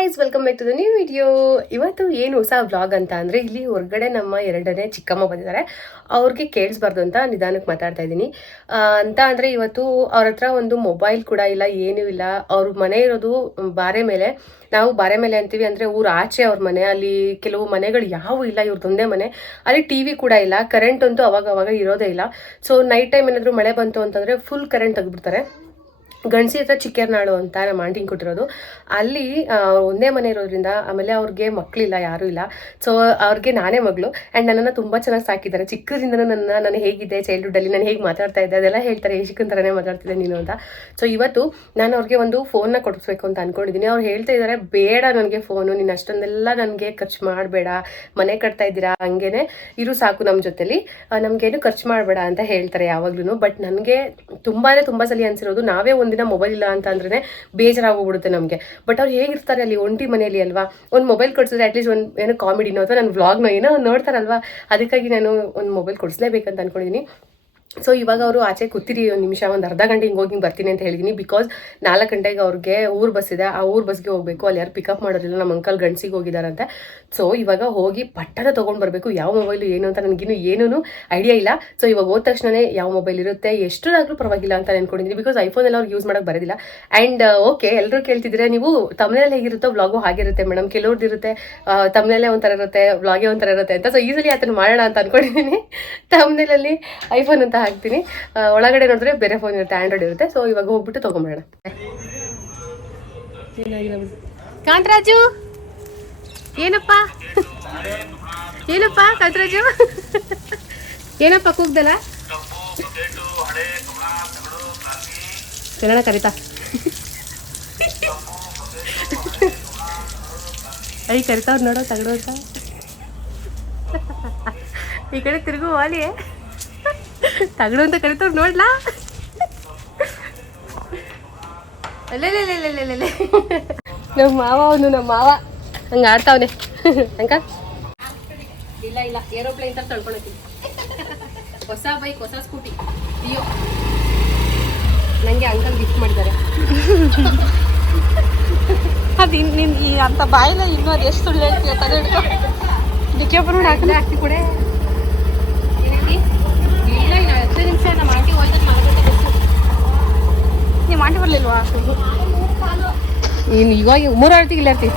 Guys, welcome back to the new video. ಇವತ್ತು ಏನು ಹೊಸ ವ್ಲಾಗ್ ಅಂತ ಅಂದರೆ, ಇಲ್ಲಿ ಹೊರಗಡೆ ನಮ್ಮ ಎರಡನೇ ಚಿಕ್ಕಮ್ಮ ಬಂದಿದ್ದಾರೆ. ಅವ್ರಿಗೆ ಕೇಳಿಸ್ಬಾರ್ದು ಅಂತ ನಿಧಾನಕ್ಕೆ ಮಾತಾಡ್ತಾ ಇದ್ದೀನಿ. ಅಂತ ಅಂದರೆ ಇವತ್ತು ಅವ್ರ ಹತ್ರ ಒಂದು ಮೊಬೈಲ್ ಕೂಡ ಇಲ್ಲ, ಏನೂ ಇಲ್ಲ. ಅವ್ರ ಮನೆ ಇರೋದು ಬಾರೆ ಮೇಲೆ. ನಾವು ಬಾರೆ ಮೇಲೆ ಅಂತೀವಿ, ಅಂದರೆ ಊರು ಆಚೆ ಅವ್ರ ಮನೆ. ಅಲ್ಲಿ ಕೆಲವು ಮನೆಗಳು ಯಾವೂ ಇಲ್ಲ, ಇವ್ರದ್ದೊಂದೇ ಮನೆ. ಅಲ್ಲಿ ಟಿ ವಿ ಕೂಡ ಇಲ್ಲ, ಕರೆಂಟ್ ಅಂತೂ ಅವಾಗ ಇರೋದೇ ಇಲ್ಲ. ಸೊ ನೈಟ್ ಟೈಮ್ ಏನಾದರೂ ಮಳೆ ಬಂತು ಅಂತಂದರೆ ಫುಲ್ ಕರೆಂಟ್ ತೆಗೆದ್ಬಿಡ್ತಾರೆ. ಗಣಸಿ ಹತ್ರ ಚಿಕ್ಕೇರ್ನಾಡು ಅಂತ ನಮ್ಮ ಆಂಟಿಂಗ್ ಕೊಟ್ಟಿರೋದು. ಅಲ್ಲಿ ಒಂದೇ ಮನೆ ಇರೋದ್ರಿಂದ, ಆಮೇಲೆ ಅವ್ರಿಗೆ ಮಕ್ಕಳಿಲ್ಲ, ಯಾರೂ ಇಲ್ಲ. ಸೊ ಅವ್ರಿಗೆ ನಾನೇ ಮಗಳು. ಆ್ಯಂಡ್ ನನ್ನನ್ನು ತುಂಬ ಚೆನ್ನಾಗಿ ಸಾಕಿದ್ದಾರೆ. ಚಿಕ್ಕದಿಂದನೂ ನಾನು ಹೇಗಿದ್ದೆ ಚೈಲ್ಡ್ಹುಡ್ಡಲ್ಲಿ, ನಾನು ಹೇಗೆ ಮಾತಾಡ್ತಾ ಇದ್ದೆ ಅದೆಲ್ಲ ಹೇಳ್ತಾರೆ. ಏಶಿಕನ್ ಥರನೇ ಮಾತಾಡ್ತಿದ್ದೆ ನೀನು ಅಂತ. ಸೊ ಇವತ್ತು ನಾನು ಅವ್ರಿಗೆ ಒಂದು ಫೋನ್ನ ಕೊಡಿಸ್ಬೇಕು ಅಂತ ಅಂದ್ಕೊಂಡಿದ್ದೀನಿ. ಅವ್ರು ಹೇಳ್ತಾ ಇದ್ದಾರೆ, ಬೇಡ ನನಗೆ ಫೋನು, ನೀನು ಅಷ್ಟೊಂದೆಲ್ಲ ನನಗೆ ಖರ್ಚು ಮಾಡಬೇಡ, ಮನೆ ಕಟ್ತಾ ಇದ್ದೀರಾ, ಹಂಗೇನೆ ಇರು ಸಾಕು ನಮ್ಮ ಜೊತೆಲಿ, ನಮಗೇನು ಖರ್ಚು ಮಾಡಬೇಡ ಅಂತ ಹೇಳ್ತಾರೆ ಯಾವಾಗ್ಲೂ. ಬಟ್ ನನಗೆ ತುಂಬ ಸಲ ಅನ್ಸಿರೋದು, ನಾವೇ ಒಂದಿನ ಮೊಬೈಲ್ ಇಲ್ಲ ಅಂತ ಅಂದ್ರೆ ಬೇಜಾರಾಗೋಗ್ಬಿಡುತ್ತೆ ನಮಗೆ. ಬಟ್ ಅವ್ರು ಹೇಗಿರ್ತಾರೆ ಅಲ್ಲಿ ಒಂಟಿ ಮನೆಯಲ್ಲಿ ಅಲ್ವಾ, ಒಂದು ಮೊಬೈಲ್ ಕೊಡಿಸಿದ್ರೆ ಅಟ್ಲೀಸ್ಟ್ ಒಂದು ಏನೋ ಕಾಮಿಡಿನೋ ಅಥವಾ ನನ್ನ ವ್ಲಾಗ್ನೋ ಏನೋ ನೋಡ್ತಾರಲ್ವಾ, ಅದಕ್ಕಾಗಿ ನಾನು ಒಂದು ಮೊಬೈಲ್ ಕೊಡಿಸ್ಲೇಬೇಕಂತ ಅಂದ್ಕೊಂಡಿದ್ದೀನಿ. ಸೊ ಇವಾಗ ಅವರು ಆಚೆ ಕೂತಿರಿ, ಒಂದು ನಿಮಿಷ, ಒಂದು ಅರ್ಧ ಗಂಟೆ ಹಿಂಗೆ ಬರ್ತೀನಿ ಅಂತ ಹೇಳಿದ್ದೀನಿ. ಬಿಕಾಸ್ 4 ಗಂಟೆಗೆ ಅವ್ರಿಗೆ ಊರು ಬಸ್ ಇದೆ, ಆ ಊರು ಬಸ್ಗೆ ಹೋಗಬೇಕು. ಅಲ್ಲಿ ಯಾರು ಪಿಕಪ್ ಮಾಡೋದಿಲ್ಲ, ನಮ್ಮ ಅಂಕಲ್ ಗಂಡಸಿಗೆ ಹೋಗಿದ್ದಾರಂತೆ. ಸೊ ಇವಾಗ ಹೋಗಿ ಪಟ್ಟನ ತೊಗೊಂಡು ಬರಬೇಕು. ಯಾವ ಮೊಬೈಲು ಏನು ಅಂತ ನನಗಿನ್ನೂ ಏನೂ ಐಡಿಯಾ ಇಲ್ಲ. ಸೊ ಇವಾಗ ಹೋದ ತಕ್ಷಣವೇ ಯಾವ ಮೊಬೈಲ್ ಇರುತ್ತೆ, ಎಷ್ಟದಾದರೂ ಪರವಾಗಿಲ್ಲ ಅಂತ ಅನ್ಕೊಂಡಿದ್ದೀನಿ. ಬಿಕಾಸ್ ಐಫೋನ್ ಎಲ್ಲ ಅವ್ರಿಗೆ ಯೂಸ್ ಮಾಡೋಕ್ಕೆ ಬರೋದಿಲ್ಲ. ಆ್ಯಂಡ್ ಓಕೆ, ಎಲ್ಲರೂ ಕೇಳ್ತಿದ್ರೆ, ನೀವು ತಮ್ಮನೇಲಿ ಹೇಗಿರುತ್ತೋ ವ್ಲಾಗು ಹಾಗಿರುತ್ತೆ ಮೇಡಮ್, ಕೆಲವ್ರದ್ದು ಇರುತ್ತೆ ತಮ್ಮನೇಲೆ ಒಂಥರ ಇರುತ್ತೆ, ವ್ಲಾಗೇ ಒಂಥರ ಇರುತ್ತೆ ಅಂತ. ಸೊ ಈಸಲಿ ಅದನ್ನು ಮಾಡೋಣ ಅಂತ ಅಂದ್ಕೊಂಡಿದ್ದೀನಿ. ತಮ್ಮನೇಲಲ್ಲಿ ಐಫೋನ್ ಅಂತ ಹಾಕ್ತೀನಿ, ಒಳಗಡೆ ನೋಡಿದ್ರೆ ಬೇರೆ ಫೋನ್ ಇರುತ್ತೆ, ಆಂಡ್ರಾಯ್ಡ್ ಇರುತ್ತೆ. ಸೊ ಇವಾಗ ಹೋಗ್ಬಿಟ್ಟು ತೊಗೊಂಬಿಡೋಣ. ಕಾಂತರಾಜು, ಏನಪ್ಪ ಕಾಂತರಾಜು, ಏನಪ್ಪ ಕೂಗ್ದಲ್ಲ, ಕನ್ನಡ ಕರಿತಾ ಐ ಕರಿತಾವ್ರು ನೋಡೋ ತಗಡು ಅಂತ. ಈ ಕಡೆ ತಿರುಗು ವಾಲಿ, ತಗಡು ಅಂತ ಕರಿತಾವ್ರು ನೋಡ್ಲಾ. ಅಲ್ಲೇ ನಮ್ಮ ಮಾವ ಹಂಗೆ ಆಡ್ತಾವನೆ ಅಂಕ. ಇಲ್ಲ ಏರೋಪ್ಲೇನ್ ತರ ತಳ್ಕೊಳಕ್ಕೆ. ಹೊಸ ಬೈಕ್, ಹೊಸ ಸ್ಕೂಟಿ, ಅಯ್ಯೋ ನನಗೆ ಅಂಕಲ್ ಗಿಫ್ಟ್ ಮಾಡಿದ್ದಾರೆ. ಅದು ನಿನ್ ಈ ಅಂತ ಬಾಯಿಲ್ಲ, ಇನ್ನೂ ಅದು ಎಷ್ಟು ಸುಳ್ಳು ಹೇಳ್ತೀಯ, ತಲೆ ಹಿಡ್ಕೊ ನಿಜಬ್ಬರು ಹಾಕಲೇ ಹಾಕಿ ಕೊಡೆ. ಇಲ್ಲ 10 ನಿಮಿಷ ನಮ್ಮ ಆಂಟಿ ಹೋಯ್ತು, ನಿಮ್ಮ ಆಂಟಿ ಬರಲಿಲ್ವಾ? ಇನ್ನು ಇವಾಗ 3 ಆರ್ತಿಗೆ ಇಲ್ಲ ಇರ್ತೀವಿ.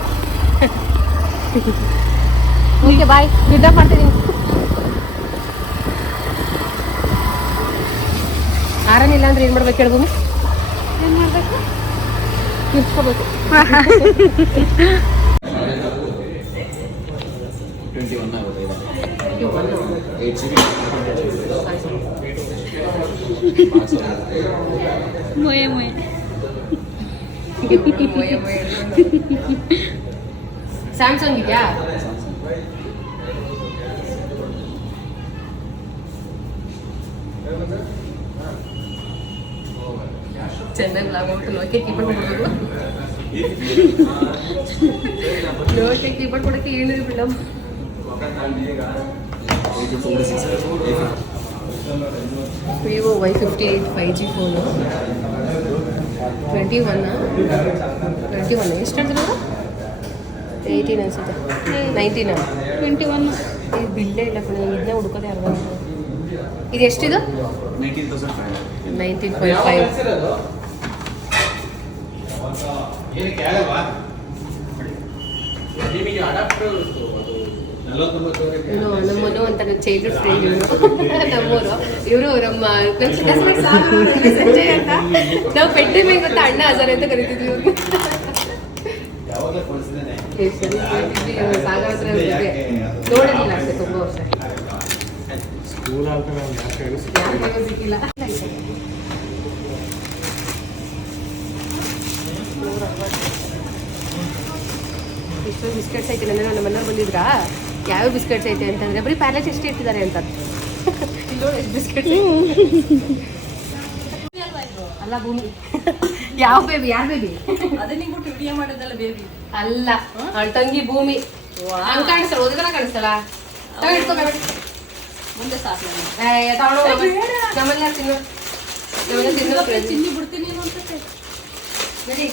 ಓಕೆ ಬಾಯ್, ಗಿಡ್ಡ ಮಾಡ್ತೀನಿ. ಆರನಿಲ್ಲ ಅಂದ್ರೆ ಏನು ಮಾಡ್ಬೇಕು ಹೇಳ್ಬೋದು? ಏನು ಮಾಡಬೇಕು? ಇರ್ಸ್ಕೋಬೇಕು. 21 ಮೊಯೆ ಸ್ಯಾಮ್ಸಂಗ್ ಇದೆಯಾ? ಚೆನ್ನಾಗಿ ಲಾಭ ಉಂಟು. ನೋಕೆ ಕೀಬೋರ್ಡ್ ಕೊಡಬೇಕು, ನೋಕೆ ಕೀಬೋರ್ಡ್ ಕೊಡೋಕ್ಕೆ ಏನು ಬಿಡಮ್. ವಿವೋ Y58 5G ಫೋನು 21 ಎಷ್ಟು ಹೇಳ್ತಾರೆ? 18 ಅನ್ಸುತ್ತೆ, 19 21. ಈ ಬಿಲ್ಲೇ ಇಲ್ಲ ಕಣ, ಇದನ್ನ ಹುಡ್ಕೋದೆ ಅರ್ಧ. ಇದು ಎಷ್ಟಿದು? 19.5. ನಮ್ಮನು ಅಂತ ನನ್ನ ಚೈಲ್ಡ್ಹುಡ್ ಫ್ರೆಂಡ್ ನಮ್ಮವರು. ಇವರು ನಮ್ಮ ಸಂಜಯ್ ಅಂತ, ನಾವು ಪೆಟ್ಟೆ ಮೇಲೆ ಗೊತ್ತಾ, ಅಣ್ಣ ಹಜಾರ್ ಅಂತ ಕರಿತಿದ್ವಿ ಇವ್ರಿಗೆ. ಸಾಗರ ಹತ್ರ ನೋಡಿಲ್ಲ ಅಷ್ಟೇ, ತುಂಬ ವರ್ಷ ಯಾರು ಸಿಕ್ಕಿಲ್ಲ. ಇಷ್ಟೊಂದು ಬಿಸ್ಕೆಟ್ಸ್ ಐತೆ. ನನ್ನ ಮನೆಯವ್ರು ಬಂದಿದ್ರಾ, ಯಾವ ಬಿಸ್ಕೆಟ್ಸ್ ಐತೆ ಅಂತಂದರೆ ಬರೀ ಪ್ಯಾಲೇಸ್ ಎಷ್ಟು ಇಟ್ಟಿದ್ದಾರೆ ಅಂತ. ಇಲ್ಲಿ ಎಷ್ಟು ಬಿಸ್ಕೆಟ್ಸ್ ಅಲ್ಲ ಭೂಮಿ. ಯಾವ ಬೇಬಿ? ಯಾರು ಬೇಬಿ? ಅದೇ ನೀವು ವಿಡಿಯೋ ಮಾಡೋದಲ್ಲ ಬೇಬಿ ಅಲ್ಲ, ಅವಳ ತಂಗಿ ಭೂಮಿ. ಹಂಗೆ ಕಾಣಿಸ್ತಲ್ಲ, ಓದಿದ್ರೆ ಕಾಣಿಸ್ತಲ್ಲ. ಇಟ್ಕೋಬೇಕು ಮುಂದೆ ಸಾಕು. ನಮ್ಮನ್ನ ತಿನ್ನೋ ಚಿನ್ನಿ ಬಿಡ್ತೀನಿ ನಡಿ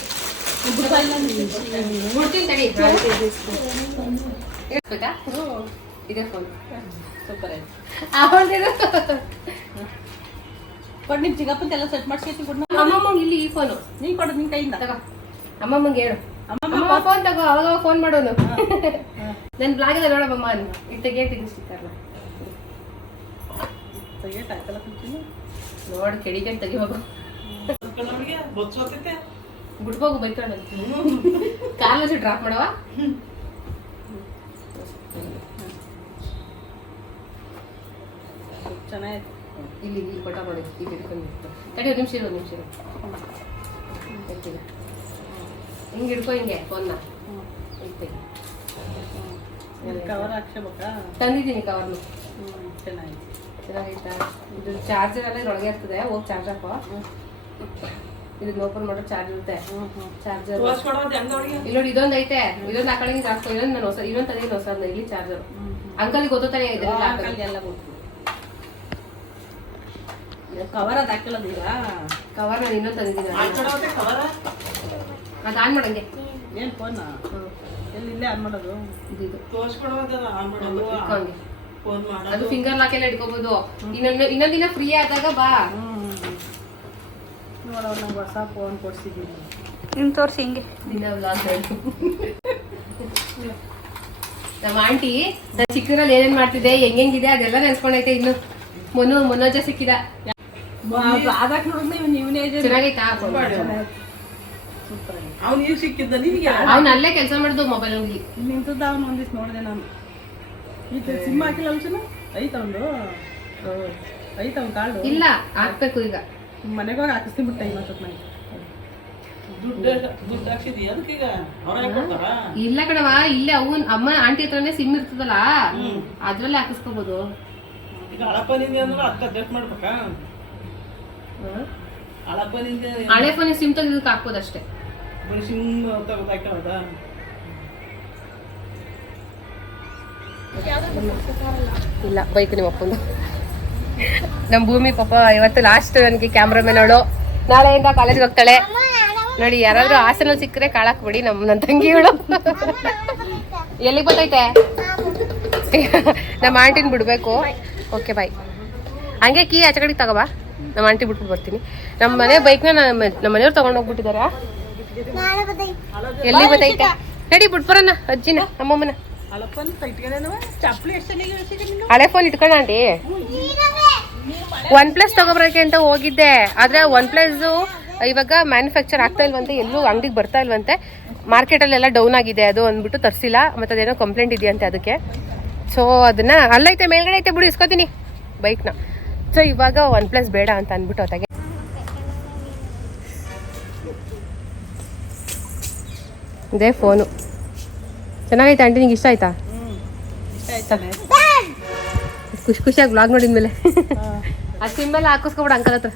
ಕೊಡ್ತೀನಿ ತಡಿ. ಇಡ್ಬೇಕಾ? ಇದೆ ಫೋನ್ ಸೂಪರ್ ಆಯ್ತು. ಅವಳದಿದು ಕೊಡು ನಿಮ್ಮ ಚಿಕ್ಕಪ್ಪಂತೆಲ್ಲ ಸೆಟ್ ಮಾಡ್ಸ್ಕೊತೀನಿ ಕೊಡು. ಅಮ್ಮಮ್ಮಂಗೆ ಇಲ್ಲಿ ಈ ಫೋನು ನೀನು ಕೊಡು ನಿನ್ನ ಕೈಯಿಂದ. ತಗೋ ಅಮ್ಮಮ್ಮಂಗೆ ಹೇಳು. ಅಮ್ಮಮ್ಮ ಅಮ್ಮ ಫೋನ್ ತಗೋ, ಅವಾಗ ಫೋನ್ ಮಾಡೋನು. ನನ್ನ ಬ್ಲಾಗ್ ಇದೆ ನೋಡಮ್ಮ, ಇದು ತೆಗಿಯಟ್ಟಿದ್ದು ಸಿಕ್ಕಾರಲ್ಲ ತೆಗಿಯಕ್ಕೆ ಆಯ್ತಲ್ಲ ಕುಂತೀನಿ. ನೋಡು ಕೆಡಿಗೆ ತೆಗಿಬೇಕು. ಬಿಡ್ಬೋಗು ಬೈಕೊಂಡು ಕಾಲ್ ವಸಿ ಡ್ರಾಪ್ ಮಾಡವ. ಚೆನ್ನಾಗಿತ್ತು. ಇಲ್ಲಿ ಇಲ್ಲಿ ಕೊಟ್ಟ ನೋಡಿ, ಇಲ್ಲಿ ಹಿಡ್ಕೊಂಡು ತಡಿ. ಒಂದು ನಿಮಿಷ ಇರು, ಒಂದು ನಿಮಿಷ ಇರು. ಹಿಂಗೆ ಹಿಡ್ಕೊ, ಹಿಂಗೆ ಫೋನ್ನ ಕವರ್ ಹಾಕ್ಸ್ಬೇಕಾ? ತಂದಿದ್ದೀನಿ ಕವರ್ನು. ಚೆನ್ನಾಗಿತ್ತು. ಚೆನ್ನಾಗೈತಾ? ಇದು ಚಾರ್ಜರ್ ಎಲ್ಲ ಇದ್ರೊಳಗೆ ಇರ್ತದೆ, ಹೋಗಿ ಚಾರ್ಜ್ ಹಾಕೋ. ಇದನ್ನ ಓಪನ್ ಮಾಡೋ ಚಾರ್ಜ್ ಇರುತ್ತೆ. ಚಾರ್ಜರ್ ಇಲ್ಲಿ ನೋಡಿ, ಇದೊಂದು ಐತೆ. ಇದೊಂದು ಹಾಕೊಳ್ಳಿ ಹಾಕೋ. ಇನ್ನೊಂದು ನಾನು ಹೊಸ ಇನ್ನೊಂದು ತಂದಿದ್ದೀನಿ ಹೊಸದನ್ನ. ಇಲ್ಲಿ ಚಾರ್ಜರ್ ಅಂಕಲ್ಗೆ ಗೊತ್ತಾನೆ ಇದೆ. ಎಲ್ಲ ಗೊತ್ತು. ಕವರ್ ಅದು ಹಾಕಲ್ಲದೀಗ. ಕವರ್ ನಾನು ಇನ್ನೊಂದು ತಂದಿದ್ದೀನಿ. ಅದು ಆನ್ ಮಾಡಂಗೆ. ಏನು ಫೋನ್ ಎಲ್ಲಿ ಇಲ್ಲೇ ಆನ್ ಮಾಡೋದು? ಇದು ಅದು ಫಿಂಗರ್ ಲಾಕೆಲ್ಲ ಇಟ್ಕೋಬಹುದು. ಇನ್ನೊಂದ್ ದಿನ ಫ್ರೀ ಆದಾಗ ಬಾ. ನೋಡೋ ನಂಗೆ ಹೊಸ ಫೋನ್ ಕೊಡ್ಸಿದ್ದೀನಿ. ನಿಮ್ಗೆ ತೋರಿಸಿ ಹಿಂಗೆ ದಿನ ವ್ಲಾಗ್ ಹೇಳು. ನಮ್ಮ ಆಂಟಿ ಚಿಕ್ಕದ್ರಲ್ಲಿ ಏನೇನ್ ಮಾಡ್ತಿದ್ದೆ, ಹೆಂಗಿದೆ ಅದೆಲ್ಲ ನೆನ್ಸ್ಕೊಂಡೈತೆ. ಇನ್ನು ಮೊನ್ನೋಜ ಸಿಕ್ಕಿದ. ಅದಕ್ಕೆ ನೋಡಿದ್ರೆ ನೀವೇ ಚೆನ್ನಾಗೈತಾ? ಅವ್ನು ಈಗ ಸಿಕ್ಕಿದ್ದ ನಿಮಗೆ? ಅವ್ನು ಅಲ್ಲೇ ಕೆಲಸ ಮಾಡಿದ್ದು ಮೊಬೈಲ್ ಹೋಗಿ ನಿಂತದ್ದು. ಅವ್ನು ಒಂದಿಷ್ಟು ನೋಡಿದೆ ನಾನು. ಇದು ಸಿಮ್ ಹಾಕಿಲ್ಲ ಅಲ್ಸನ? ಐತ ಒಂದು ಐತ ಅವ್ನು ಕಾರ್ಡು ಇಲ್ಲ, ಹಾಕ್ಬೇಕು ಈಗ. ಮನೆಗೆ ಹೋಗಿ ಹಾಕಿಸ್ತೀನಿ ಬಿಟ್ಟ ಇನ್ನೊಂದು ನನಗೆ. ದುಡ್ಡು ಹಾಕ್ಸಿದಿ ಅದಕ್ಕೀಗ ಇಲ್ಲ ಕಣವ, ಇಲ್ಲೇ ಅವನ್ ಅಮ್ಮ ಆಂಟಿ ಹತ್ರನೇ ಸಿಮ್ ಇರ್ತದಲ್ಲ, ಅದ್ರಲ್ಲೇ ಹಾಕಿಸ್ಕೋಬಹುದು. ಈಗ ಹಳಪನಿಂದ ಅಂದ್ರೆ ಅದಕ್ಕೆ ಅಡ್ಜಸ್ಟ್ ಮಾಡ್ಬೇಕಾ? ಹಳಪನಿಂದ ಹಳೆ ಫೋನ್ ಸಿಮ್ ತೆಗೆದಕ್ಕೆ ಹಾಕ್ಬೋದು ಅಷ್ಟೇ. ಬರೀ ಸಿಮ್ ತೆಗೆದಾಕದ. ಇಲ್ಲ, ಬೈಕ್ ನಿಮ್ಮ ಅಪ್ಪಂದು. ನಮ್ಮ ಭೂಮಿ ಪಾಪ ಇವತ್ತು ಲಾಸ್ಟ್ ನನಗೆ ಕ್ಯಾಮ್ರಾಮನ್ ಅವಳು. ನಾಳೆಯಿಂದ ಕಾಲೇಜ್ಗೆ ಹೋಗ್ತಾಳೆ ನೋಡಿ. ಯಾರಾದ್ರೂ ಹಾಸನಲ್ಲಿ ಸಿಕ್ಕರೆ ಕಾಳಾಕ್ಬಿಡಿ. ನನ್ನ ತಂಗಿಗಳು ಎಲ್ಲಿಗೆ ಬರ್ತೈತೆ? ನಮ್ಮ ಆಂಟಿನ ಬಿಡ್ಬೇಕು. Okay bye. ಹಂಗೆ ಕೀ ಆಚೆ ಕಡೆಗೆ ತಗೋಬಾ. ನಮ್ಮ ಆಂಟಿ ಬಿಟ್ಬಿಟ್ಟು ಬರ್ತೀನಿ. ನಮ್ಮ ಮನೆ ಬೈಕ್ನ ನಮ್ಮ ಮನೆಯವ್ರು ತಗೊಂಡು ಹೋಗ್ಬಿಟ್ಟಿದ್ದಾರೆ. ಎಲ್ಲಿ ಬರ್ತೈತೆ? ನಡಿ ಬಿಟ್ಬರೋಣ ಅಜ್ಜಿನ ಅಮ್ಮಮ್ಮನ. ಹಳೆ ಫೋನ್ ಇಟ್ಕೊಳ್ಳ ಆಂಟಿ. OnePlus ತಗೋಬರಕ್ಕೆ ಅಂತ ಹೋಗಿದ್ದೆ, ಆದ್ರೆ OnePlus ಇವಾಗ ಮ್ಯಾನುಫ್ಯಾಕ್ಚರ್ ಆಗ್ತಾ ಇಲ್ವಂತೆ, ಎಲ್ಲೂ ಅಂಗಡಿಗೆ ಬರ್ತಾ ಇಲ್ವಂತೆ. ಮಾರ್ಕೆಟಲ್ಲೆಲ್ಲ ಡೌನ್ ಆಗಿದೆ ಅದು ಅಂದ್ಬಿಟ್ಟು ತರಿಸಿಲ್ಲ. ಮತ್ತು ಅದೇನೋ ಕಂಪ್ಲೇಂಟ್ ಇದೆಯಂತೆ ಅದಕ್ಕೆ. ಸೊ ಅದನ್ನ ಅಲ್ಲೈತೆ, ಮೇಲ್ಗಡೆ ಐತೆ ಬಿಡು, ಇಸ್ಕೊತೀನಿ ಬೈಕ್ನ. ಸೊ ಇವಾಗ OnePlus ಬೇಡ ಅಂತ ಅಂದ್ಬಿಟ್ಟು ಹೊತ್ತಾಗೆ ಇದೇ ಫೋನು. ಚೆನ್ನಾಗೈತೆ ಆಂಟಿ, ನಿಂಗೆ ಇಷ್ಟ ಆಯ್ತಾ? ಖುಷಿಯಾಗಿ ವ್ಲಾಗ್ ನೋಡಿದ್ಮೇಲೆ ಆ ಸಿಮ್ ಎಲ್ಲ ಹಾಕಿಸ್ಕೊಬಿಡು ಅಂಕಲ್ ಹತ್ರ.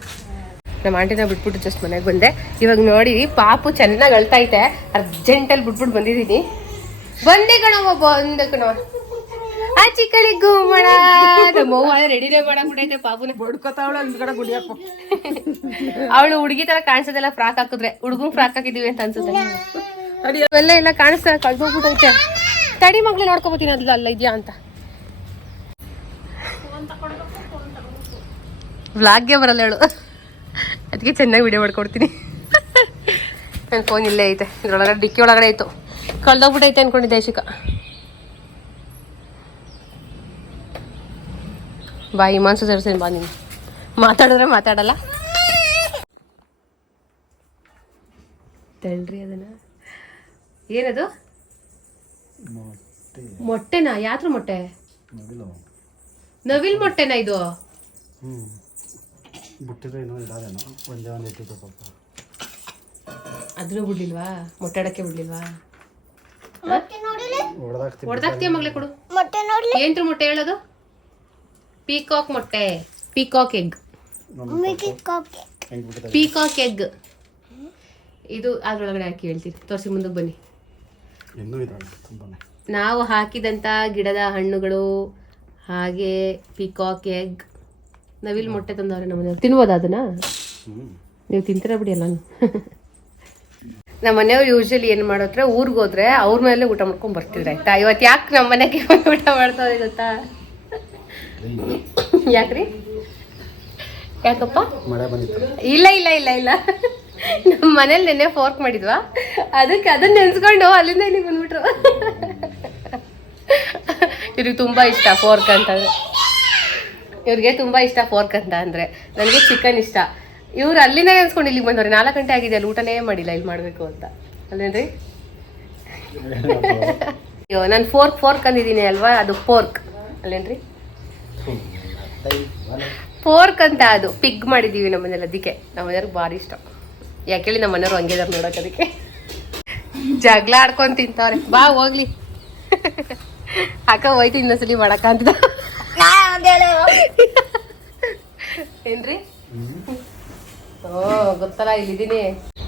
ನಮ್ಮ ಆಂಟಿನ ಬಿಟ್ಬಿಟ್ಟು ಜಸ್ಟ್ ಮನೆಗೆ ಬಂದೆ. ಇವಾಗ ನೋಡಿ ಪಾಪು ಚೆನ್ನಾಗಿ ಅಳ್ತೈತೆ. ಅರ್ಜೆಂಟಲ್ಲಿ ಬಿಟ್ಬಿಟ್ಟು ಬಂದಿದ್ದೀನಿ. ಬಂದೆ ಕಣವ, ಬಂದೆ ಕಣವ. ಆ ಚಿಕ್ಕಳಿಗೆ ಗುಮ್ಮಣ. ನಮ್ಮವ್ವ ರೆಡಿನೇ ಮಾಡಕ್ಬಿಟ್ಟೈತೆ ಪಾಪುನ. ಬಡ್ಕೋತಾವಳ ಹಿಂದ್ಗಡೆ ಗುಡಿಯಪ್ಪ. ಅವಳು ಹುಡುಗಿ ತರ ಕಾಣಿಸೋದೆಲ್ಲ ಫ್ರಾಕ್ ಹಾಕಿದ್ರೆ, ಹುಡುಗಂಗ್ ಫ್ರಾಕ್ ಹಾಕಿದೀವಿ ಅಂತ ಅನ್ಸುತ್ತೆ. ಅವೆಲ್ಲ ಎಲ್ಲ ಕಾಣಿಸ್ತಾ ಕಳ್ದೋಗ್ಬಿಟ್ಟೈತೆ. ತಡಿ ಮಗ್ಳು ನೋಡ್ಕೊಬೋತೀನಿ ಅಲ್ಲ ಅಲ್ಲ ಇದೆಯಾ ಅಂತ. ವ್ಲಾಗ್ಗೆ ಬರಲ್ಲ ಹೇಳು, ಅದಕ್ಕೆ ಚೆನ್ನಾಗಿ ವಿಡಿಯೋ ಮಾಡ್ಕೊಡ್ತೀನಿ. ನನ್ನ ಫೋನ್ ಇಲ್ಲೇ ಐತೆ, ಇದ್ರೊಳಗಡೆ ಡಿಕ್ಕಿ ಒಳಗಡೆ ಆಯ್ತು. ಕಳ್ದೋಗ್ಬಿಟ್ಟೈತೆ ಅನ್ಕೊಂಡಿದ್ದೆ ಶಿಕ. ಬಾ ಹಿಮಾಂಶು ಸೇರ್ಸೇನೆ ಬಾ. ನೀನು ಮಾತಾಡಿದ್ರೆ ಮಾತಾಡಲ್ಲ. ತಳ್ರಿ ಅದನ್ನ. ಏನದು? ಮೊಟ್ಟೆನಾ? ಯಾತ್ರ ಮೊಟ್ಟೆ? ನವಿಲ್ ಮೊಟ್ಟೆನಾ ಇದು? ಅದನ್ನು ಬಿಡ್ಲಿಲ್ವಾ? ಮೊಟ್ಟೆ ಆಡಕ್ಕೆ ಬಿಡ್ಲಿಲ್ವಾ? ಹೊಡೆದಾಕ್ತಿಯ ಮಗ್ಲೆ ಕೊಡು. ಏನ್ರ ಮೊಟ್ಟೆ ಹೇಳೋದು? ಪೀಕಾಕ್ ಮೊಟ್ಟೆ. Peacock egg. ಪೀಕಾಕ್ ಎಗ್ ಇದು. ಅದ್ರೊಳಗಡೆ ಹಾಕಿ ಹೇಳ್ತೀರಿ. ತೋರಿಸಿ, ಮುಂದಕ್ಕೆ ಬನ್ನಿ. ನಾವು ಹಾಕಿದಂಥ ಗಿಡದ ಹಣ್ಣುಗಳು, ಹಾಗೆ ಪಿಕಾಕ್ ಎಗ್, ನವಿಲ್ ಮೊಟ್ಟೆ ತಂದವ್ರೆ ನಮ್ಮನೆಯವ್ರು. ತಿನ್ಬೋದಾ ಅದನ್ನ? ನೀವು ತಿಂತೀರ ಬಿಡಿ ಎಲ್ಲ. ನಮ್ಮ ಮನೆಯವ್ರು ಯೂಶಲಿ ಏನು ಮಾಡೋದ್ರೆ ಊರಿಗೆ ಹೋದ್ರೆ ಅವ್ರ ಮೇಲೆ ಊಟ ಮಾಡ್ಕೊಂಡು ಬರ್ತಿದ್ರು ಆಯ್ತಾ. ಇವತ್ತು ಯಾಕೆ ನಮ್ಮ ಮನೆಗೆ ಊಟ ಮಾಡ್ತಾರೆ ಗೊತ್ತಾ? ಯಾಕ್ರಿ? ಯಾಕಪ್ಪ? ಇಲ್ಲ ಇಲ್ಲ ಇಲ್ಲ ಇಲ್ಲ, ನಮ್ಮ ಮನೇಲಿ ನೆನ್ನೆ ಫೋರ್ಕ್ ಮಾಡಿದ್ವಾ, ಅದಕ್ಕೆ ಅದನ್ನ ನೆನ್ಸ್ಕೊಂಡು ಅಲ್ಲಿಂದ ಇಲ್ಲಿಗೆ ಬಂದ್ಬಿಟ್ರು. ಇವ್ರಿಗೆ ತುಂಬ ಇಷ್ಟ ಫೋರ್ಕ್ ಅಂತಂದ್ರೆ, ಇವ್ರಿಗೆ ತುಂಬ ಇಷ್ಟ ಫೋರ್ಕ್ ಅಂತ ಅಂದರೆ. ನನಗೆ ಚಿಕನ್ ಇಷ್ಟ. ಇವ್ರು ಅಲ್ಲಿಂದ ನೆನ್ಸ್ಕೊಂಡು ಇಲ್ಲಿಗೆ ಬಂದವ್ರೆ. 4 ಗಂಟೆ ಆಗಿದೆ, ಅಲ್ಲಿ ಊಟನೇ ಮಾಡಿಲ್ಲ, ಇಲ್ಲಿ ಮಾಡಬೇಕು ಅಂತ ಅಲ್ಲೇನ್ರಿ? ಅಯ್ಯೋ ನಾನು ಫೋರ್ಕ್ ಅಂದಿದ್ದೀನಿ ಅಲ್ವಾ, ಅದು ಪೋರ್ಕ್ ಅಲ್ಲೇನ್ರಿ? ಪೋರ್ಕ್ ಅಂತ ಅದು ಪಿಗ್ ಮಾಡಿದ್ದೀವಿ ನಮ್ಮ ಮನೇಲಿ. ಅದಕ್ಕೆ ನಮ್ಮ ಮನೆಯವ್ರಿಗೆ ಭಾರಿ ಇಷ್ಟ. ಯಾಕೇಳಿ ನಮ್ಮ ಮನೆಯವ್ರು ಹಂಗಿದಾರೆ ನೋಡೋಕೆ, ಅದಕ್ಕೆ ಜಗಳ ಆಡ್ಕೊಂಡು ತಿಂತವ್ರೆ. ಬಾ ಹೋಗ್ಲಿ ಅಕ್ಕ ಹೋಯ್ತು ಇನ್ನೊಂದ್ಸಲಿ ಮಾಡಕ್ಕ ಅಂತ. ಏನ್ರಿ? ಓ ಗೊತ್ತಲ್ಲ, ಇಲ್ಲಿದ್ದೀನಿ.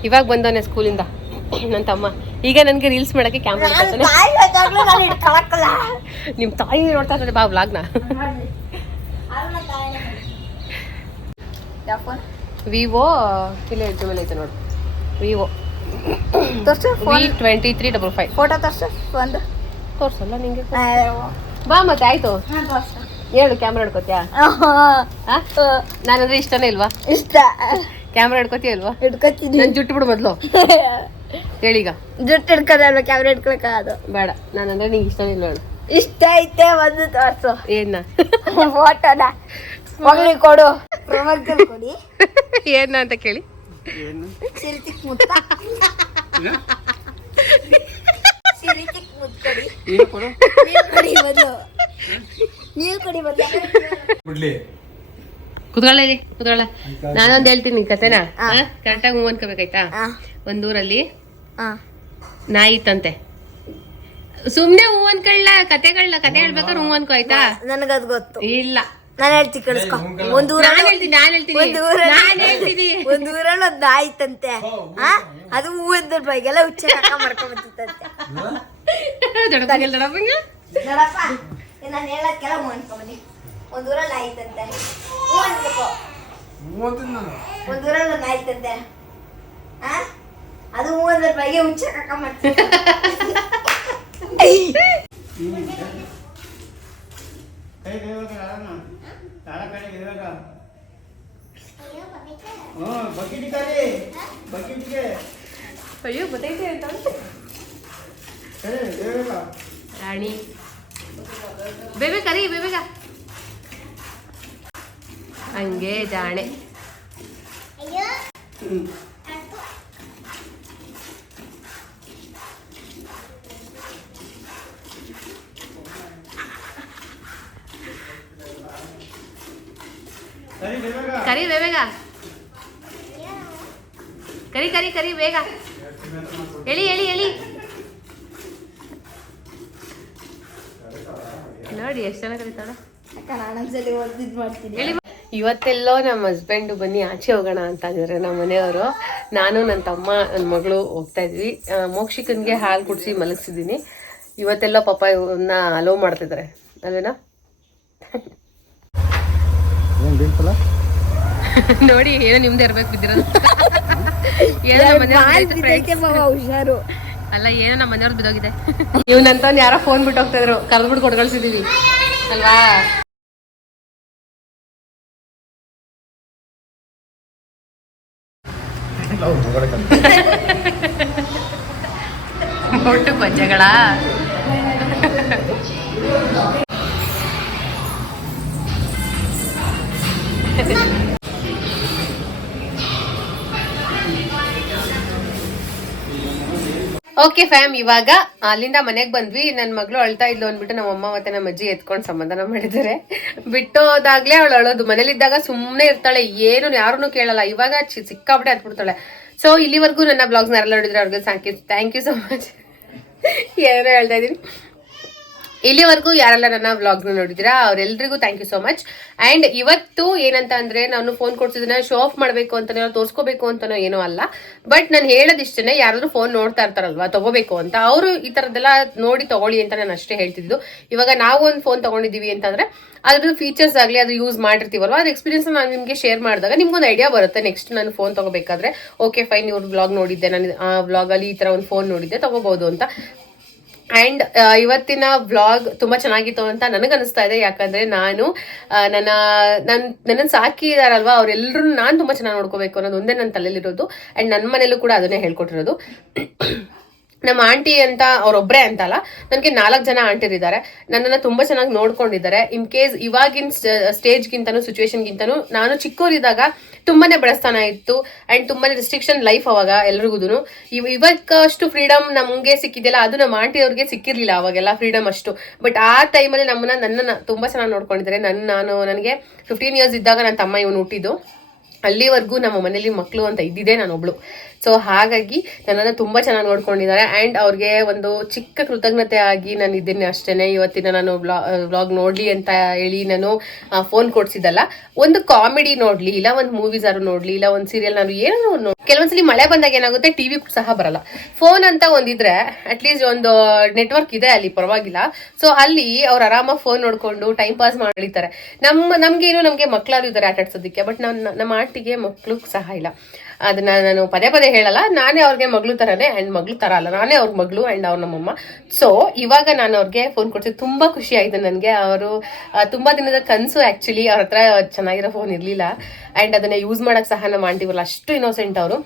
ಇವಾಗ ಬಂದವನೆ ಸ್ಕೂಲಿಂದ ನನ್ನ ತಮ್ಮ. ಈಗ ನನಗೆ ರೀಲ್ಸ್ ಮಾಡೋಕ್ಕೆ ಕ್ಯಾಮ್ರಾ ಹಿಡ್ಕೊತಾನೆ. ನಿಮ್ಮ ತಾಯಿ ನೋಡ್ತಾ ಇರ್ತಾರೆ ಬಾ ವ್ಲಾಗ್ನ. ವಿವೋ ಇಲ್ಲ ಎಡ್ಜು ಮೇಲೆ ಐತೆ ನೋಡು, ವಿವೋ V2355. ಫೋಟೋ ತೋರ್ಸು ಒಂದು. ತೋರ್ಸಲ್ಲ ನಿಂಗೆ? ಬಾ ಮತ್ತೆ ಆಯ್ತು, ಹೇಳು. ಕ್ಯಾಮ್ರಾ ಹಿಡ್ಕೋತೀಯಾ? ನಾನಂದ್ರೆ ಇಷ್ಟನೇ ಇಲ್ವಾ? ಇಷ್ಟ. ಕ್ಯಾಮ್ರಾ ಹಿಡ್ಕೋತೀಯ ಇಲ್ವಾ? ಹಿಡ್ಕೊತೀನಿ. ನನ್ ಜುಟ್ಟು ಬಿಡು ಮೊದ್ಲು, ಹೇಳೀಗ. ಜುಟ್ಟು ಹಿಡ್ಕೋದಲ್ವ ಕ್ಯಾಮ್ರಾ ಹಿಡ್ಕೊಳಕ? ಅದು ಬೇಡ, ನಾನಂದ್ರೆ ನಿಂಗೆ ಇಷ್ಟನೇ ಇಲ್ಲ ಹೇಳು. ಇಷ್ಟ ಐತೆ ಒಂದು ತೋರ್ಸು. ಏನ? ಫೋಟೋನ ಹೋಗ್ಲಿ ಕೊಡು. ಕೊಡಿ. ಏನ ಅಂತ ಕೇಳಿ. ಸಿರಿತಿಕ್ ಮುತ್ತ. ಸಿರಿತಿಕ್ ಮುತ್ತ ಕೊಡಿ. ನೀರು ಕೊಡಿ ಬದಲು. ಕುತ್ಕೊಳ್ಳ. ನಾನೊಂದು ಹೇಳ್ತೀನಿ ಕತೆನಾ, ಕರೆಕ್ಟಾಗಿ ಹೂ ಅನ್ಕೋಬೇಕಾಯ್ತಾ? ಒಂದೂರಲ್ಲಿ ನಾಯಿ ಇತ್ತಂತೆ. ಸುಮ್ನೆ ಹೂ ಅನ್ಕೊಳ್ಳ, ಕತೆ ಹೇಳ್ಬೇಕಾದ್ರೆ ಹೂ ಅನ್ಕೋ ಆಯ್ತಾ? ನನಗದ್ ಗೊತ್ತು. ಇಲ್ಲ ನಾನು ಹೇಳ್ತೀನಿ ಕೇಳಿಸ್ಕೊ. ಒಂದ್ ಊರಲ್ಲಿ ಒಂದ್ ನಾಯಿ ಇತ್ತಂತೆ. ಅದು ಹೂವಿನ ಬೈಗೆಲ್ಲ ಹುಚ್ಚ ಮಾಡ್ಕೊಂಡ್ ಬಂದಿತ್ತಂತೆ. ನೋಡಪ್ಪ ನಾನು ಹೇಳಕ್ಕೆಲ್ಲ ಹೂ ಅನ್ಕೊಂಬನಿ. ಒಂದ್ ಊರಲ್ಲಿ ನಾಯಿ ಇತ್ತಂತೆ. ಹೂ ಅನ್ಬೇಕು. ಒಂದ್ ಊರಲ್ಲಿ ನಾಯಿ ಇತ್ತಂತೆ. ಅದು ಹೂ ಅಂದ್ರೆ ಬೈಗೆ ಹುಚ್ಚ ಕಾಕ ಮಾಡ್ತೀನಿ. ಅಯ್ಯೋ ಗೊತ್ತೈತೆ ಅಂತ ರಾಣಿ. ಬೇಬೆ ಕರಿ, ಬೇಬೇಗ ಹಂಗೆ ಜಾಣೆ. ಕರಿ ಬೇಗ, ಕರಿ ಬೇಗ. ಎಳಿ ನೋಡಿ ಎಷ್ಟು ಚೆನ್ನಾಗಿ ಕರೀತಾಳ. ಇವತ್ತೆಲ್ಲೋ ನಮ್ಮ ಹಸ್ಬೆಂಡು ಬನ್ನಿ ಆಚೆ ಹೋಗೋಣ ಅಂತ ಅಂದಿದ್ರೆ ನಮ್ಮ ಮನೆಯವರು. ನಾನು ನನ್ನ ತಮ್ಮ ನನ್ನ ಮಗಳು ಹೋಗ್ತಾ ಇದ್ವಿ. ಮೋಕ್ಷಿಕನ್ಗೆ ಹಾಲು ಕುಡಿಸಿ ಮಲಗಿಸಿದ್ದೀನಿ. ಇವತ್ತೆಲ್ಲೋ ಪಾಪ ಇವನ್ನ ಅಲೋ ಮಾಡ್ತಿದ್ದಾರೆ ಅಲ್ವೇನಾ? ನೋಡಿ ಏನೋ ನಿಮ್ದೇ ಇರ್ಬೇಕು ಬಿದ್ದಿರೋದು. ಏನೋ ನಮ್ಮ ಹುಷಾರು ಅಲ್ಲ, ಏನೋ ನಮ್ಮ ಮನೆಯವ್ರದ್ದು ಬಿದ್ದೋಗಿದೆ. ಇವ್ನಂತ ಯಾರೋ ಫೋನ್ ಬಿಟ್ಟು ಹೋಗ್ತಾ ಇದ್ರು, ಕರೆದ್ಬಿಟ್ಟು ಕೊಡ್ಕಳ್ಸಿದೀವಿ ಅಲ್ವಾ? ಒಟ್ಟು ಕೊಂಜಗಳ. ಓಕೆ ಫ್ಯಾಮ್, ಇವಾಗ ಅಲ್ಲಿಂದ ಮನೆಗೆ ಬಂದ್ವಿ. ನನ್ನ ಮಗಳು ಅಳ್ತಾ ಇದ್ಲು ಅಂದ್ಬಿಟ್ಟು ನಮ್ಮಮ್ಮ ಮತ್ತೆ ನಮ್ಮ ಅಜ್ಜಿ ಎತ್ಕೊಂಡು ಸಮಾಧಾನ ಮಾಡಿದ್ದಾರೆ. ಬಿಟ್ಟೋದಾಗ್ಲೇ ಅವಳು ಅಳೋದು. ಮನೇಲಿದ್ದಾಗ ಸುಮ್ಮನೆ ಇರ್ತಾಳೆ, ಏನು ಯಾರನ್ನೂ ಕೇಳಲ್ಲ. ಇವಾಗ ಸಿಕ್ಕಾಬಿಟ್ಟೆ ಹತ್ಬಿಡ್ತಾಳೆ. ಸೊ ಇಲ್ಲಿವರೆಗೂ ನನ್ನ ಬ್ಲಾಗ್ಸ್ನ ಯಾರೆಲ್ಲ ನೋಡಿದ್ರೆ ಅವ್ರಿಗೆ ಥ್ಯಾಂಕ್ ಯು ಸೊ ಮಚ್. ಏನೋ ಹೇಳ್ತಾ ಇದ್ದೀನಿ. ಇಲ್ಲಿವರೆಗೂ ಯಾರೆಲ್ಲ ನನ್ನ ವ್ಲಾಗ್ನ ನೋಡಿದ್ದೀರಾ ಅವರೆಲ್ಲರಿಗೂ thank you so much. And ಇವತ್ತು ಏನಂತ ಅಂದರೆ ನಾನು ಫೋನ್ ಕೊಡ್ಸಿದ್ದನ್ನ ಶೋ ಆಫ್ ಮಾಡಬೇಕು ಅಂತನೋ ತೋರಿಸ್ಕೋಬೇಕು ಅಂತನೋ ಏನೋ ಅಲ್ಲ. ಬಟ್ ನಾನು ಹೇಳೋದಿಷ್ಟೇ, ಯಾರಾದರೂ ಫೋನ್ ನೋಡ್ತಾ ಇರ್ತಾರಲ್ವಾ ತಗೋಬೇಕು ಅಂತ, ಅವರು ಈ ಥರದ್ದೆಲ್ಲ ನೋಡಿ ತಗೊಳ್ಳಿ ಅಂತ ನಾನು ಅಷ್ಟೇ ಹೇಳ್ತಿದ್ದು. ಇವಾಗ ನಾವು ಒಂದು ಫೋನ್ ತೊಗೊಂಡಿದ್ದೀವಿ ಅಂತಂದರೆ ಅದ್ರದ್ದು ಫೀಚರ್ಸ್ ಆಗಲಿ ಅದು ಯೂಸ್ ಮಾಡಿರ್ತೀವಲ್ವ, ಅದು ಎಕ್ಸ್ಪೀರಿಯನ್ಸ್ ನಾನು ನಿಮಗೆ ಶೇರ್ ಮಾಡಿದಾಗ ನಿಮ್ಗೊಂದು ಐಡಿಯಾ ಬರುತ್ತೆ. ನೆಕ್ಸ್ಟ್ ನಾನು ಫೋನ್ ತೊಗೋಬೇಕಾದ್ರೆ ಓಕೆ ಫೈನ್, ಇವ್ರ ವ್ಲಾಗ್ ನೋಡಿದ್ದೆ, ನಾನು ಆ ವ್ಲಾಗಲ್ಲಿ ಈ ಥರ ಒಂದು ಫೋನ್ ನೋಡಿದ್ದೆ, ತೊಗೋಬೋದು ಅಂತ. ಆ್ಯಂಡ್ ಇವತ್ತಿನ ವ್ಲಾಗ್ ತುಂಬ ಚೆನ್ನಾಗಿತ್ತು ಅಂತ ನನಗನ್ನಿಸ್ತಾ ಇದೆ. ಯಾಕಂದರೆ ನಾನು ನನ್ನನ್ನು ಸಾಕಿದಾರಲ್ವ ಅವರೆಲ್ಲರೂ ನಾನು ತುಂಬ ಚೆನ್ನಾಗಿ ನೋಡ್ಕೋಬೇಕು ಅನ್ನೋದು ಒಂದೇ ನನ್ನ ತಲೆಯಲ್ಲಿರೋದು. ಆ್ಯಂಡ್ ನನ್ನ ಮನೇಲೂ ಕೂಡ ಅದನ್ನೇ ಹೇಳ್ಕೊಟ್ಟಿರೋದು. ನಮ್ಮ ಆಂಟಿ ಅಂತ ಅವರೊಬ್ಬರೇ ಅಂತಲ್ಲ, ನನಗೆ 4 ಜನ ಆಂಟಿರಿದ್ದಾರೆ. ನನ್ನನ್ನು ತುಂಬ ಚೆನ್ನಾಗಿ ನೋಡ್ಕೊಂಡಿದ್ದಾರೆ. ಇನ್ ಕೇಸ್ ಇವಾಗಿನ ಸ್ಟೇಜ್ಗಿಂತನೂ ಸಿಚುವೇಶನ್ಗಿಂತನೂ ನಾನು ಚಿಕ್ಕವರಿದ್ದಾಗ ತುಂಬಾ ಬೆಳೆಸ್ತಾನ ಇತ್ತು. ಆ್ಯಂಡ್ ತುಂಬಾ ರಿಸ್ಟ್ರಿಕ್ಷನ್ ಲೈಫ್ ಅವಾಗ ಎಲ್ರಿಗೂ. ಇವಾಗಷ್ಟು ಫ್ರೀಡಮ್ ನಮಗೆ ಸಿಕ್ಕಿದೆಯಲ್ಲ, ಅದು ನಮ್ಮ ಆಂಟಿ ಅವ್ರಿಗೆ ಸಿಕ್ಕಿರಲಿಲ್ಲ ಅವಾಗೆಲ್ಲ ಫ್ರೀಡಮ್ ಅಷ್ಟು. ಬಟ್ ಆ ಟೈಮಲ್ಲಿ ನನ್ನನ್ನು ತುಂಬ ಚೆನ್ನಾಗಿ ನೋಡ್ಕೊಂಡಿದ್ದಾರೆ. ನನಗೆ 15 ಇಯರ್ಸ್ ಇದ್ದಾಗ ನನ್ನ ತಮ್ಮ ಇವನು ಹುಟ್ಟಿದ್ದು. ಅಲ್ಲಿವರೆಗೂ ನಮ್ಮ ಮನೇಲಿ ಮಕ್ಕಳು ಅಂತ ಇದ್ದಿದ್ದೆ ನಾನೊಬ್ಳು. ಸೊ ಹಾಗಾಗಿ ನನ್ನನ್ನು ತುಂಬ ಚೆನ್ನಾಗಿ ನೋಡ್ಕೊಂಡಿದ್ದಾರೆ. ಆ್ಯಂಡ್ ಅವ್ರಿಗೆ ಒಂದು ಚಿಕ್ಕ ಕೃತಜ್ಞತೆ ಆಗಿ ನಾನು ಇದ್ದೀನಿ ಅಷ್ಟೇ. ಇವತ್ತಿನ ನಾನು ವ್ಲಾಗ್ ನೋಡಲಿ ಅಂತ ಹೇಳಿ ನಾನು ಫೋನ್ ಕೊಡ್ಸಿದ್ದಲ್ಲ, ಒಂದು ಕಾಮಿಡಿ ನೋಡಲಿ, ಇಲ್ಲ ಒಂದು ಮೂವೀಸ್ ಆರು ನೋಡಲಿ, ಇಲ್ಲ ಒಂದು ಸೀರಿಯಲ್ ನಾನು ಏನೋ ಕೆಲವೊಂದ್ಸಲಿ ಮಳೆ ಬಂದಾಗ ಏನಾಗುತ್ತೆ, ಟಿವಿ ಸಹ ಬರಲ್ಲ. ಫೋನ್ ಅಂತ ಒಂದಿದ್ರೆ ಅಟ್ಲೀಸ್ಟ್ ಒಂದು ನೆಟ್ವರ್ಕ್ ಇದೆ ಅಲ್ಲಿ, ಪರವಾಗಿಲ್ಲ. ಸೊ ಅಲ್ಲಿ ಅವ್ರು ಆರಾಮಾಗಿ ಫೋನ್ ನೋಡ್ಕೊಂಡು ಟೈಮ್ ಪಾಸ್ ಮಾಡಿತಾರೆ. ನಮಗೆ ಮಕ್ಕಳಾರು ಇದ್ದಾರೆ ಆಟ ಆಡ್ಸೋದಕ್ಕೆ. ಬಟ್ ನಮ್ಮ ಆಂಟಿಗೆ ಮಕ್ಕಳು ಸಹ ಇಲ್ಲ. ಅದನ್ನ ನಾನು ಪದೇ ಪದೇ ಹೇಳಲ್ಲ, ನಾನೇ ಅವ್ರಿಗೆ ಮಗಳು ಥರನೇ. ಆ್ಯಂಡ್ ಮಗಳು ಥರ ಅಲ್ಲ, ನಾನೇ ಅವ್ರ ಮಗಳು ಆ್ಯಂಡ್ ಅವ್ರ ನಮ್ಮಮ್ಮ. ಸೊ ಇವಾಗ ನಾನು ಅವ್ರಿಗೆ ಫೋನ್ ಕೊಡ್ಸಿದ್ದು ತುಂಬ ಖುಷಿ ಆಯಿತು ನನಗೆ. ಅವರು ತುಂಬ ದಿನದ ಕನಸು ಆ್ಯಕ್ಚುಲಿ, ಅವ್ರ ಹತ್ರ ಚೆನ್ನಾಗಿರೋ ಫೋನ್ ಇರಲಿಲ್ಲ. ಆ್ಯಂಡ್ ಅದನ್ನು ಯೂಸ್ ಮಾಡೋಕ್ಕೆ ಸಹ ನಮ್ಮ ಆಂಟಿ ಬರಲ್ಲ, ಅಷ್ಟು ಇನ್ನೋಸೆಂಟ್ ಅವರು.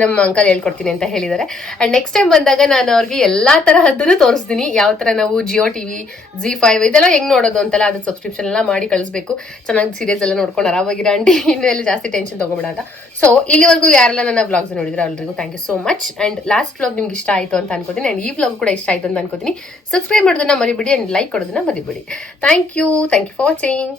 ನಮ್ಮ ಅಂಕಲ್ ಹೇಳ್ಕೊಡ್ತೀನಿ ಅಂತ ಹೇಳಿದ್ದಾರೆ. ಆ್ಯಂಡ್ ನೆಕ್ಸ್ಟ್ ಟೈಮ್ ಬಂದಾಗ ನಾನು ಅವ್ರಿಗೆ ಎಲ್ಲ ತರಹದ್ದನ್ನು ತೋರಿಸ್ತೀನಿ. ಯಾವ ಥರ ನಾವು ಜಿಯೋ ಟಿವಿ, ZEE5 ಇದೆಲ್ಲ ಹೆಂಗೆ ನೋಡೋದು ಅಂತೆಲ್ಲ, ಅದು ಸಬ್ಸ್ಕ್ರಿಪ್ಷನ್ ಎಲ್ಲ ಮಾಡಿ ಕಳಿಸ್ಬೇಕು. ಚೆನ್ನಾಗಿ ಸೀರಿಯಲ್ಸ್ ಎಲ್ಲ ನೋಡ್ಕೊಂಡು ಆರಾಮಾಗಿರೋ ಆಂಟಿ, ಇನ್ನೆಲ್ಲ ಜಾಸ್ತಿ ಟೆನ್ಷನ್ ತೊಗೊಬೇಡ ಅಂತ. ಸೊ ಇಲ್ಲಿವರೆಗೂ ಯಾರೆಲ್ಲ ನನ್ನ ವ್ಲಾಗ್ಸ್ ನೋಡಿದ್ರೆ ಎಲ್ಲರಿಗೂ thank you so much. And last vlog ನಿಮ್ಗೆ ಇಷ್ಟ ಆಯಿತು ಅಂತ ಅನ್ಕೋತೀನಿ. ಆ್ಯಂಡ್ ಈ ವ್ಲಾಗ್ ಕೂಡ ಇಷ್ಟ ಆಯಿತು ಅಂತ ಅನ್ಕೋತೀನಿ. ಸಬ್ಸ್ಕ್ರೈಬ್ ಮಾಡೋದನ್ನ ಮರಿಬೇಡಿ ಆ್ಯಂಡ್ ಲೈಕ್ ಕೊಡೋದನ್ನ ಮರಿಬೇಡಿ. Thank you for watching.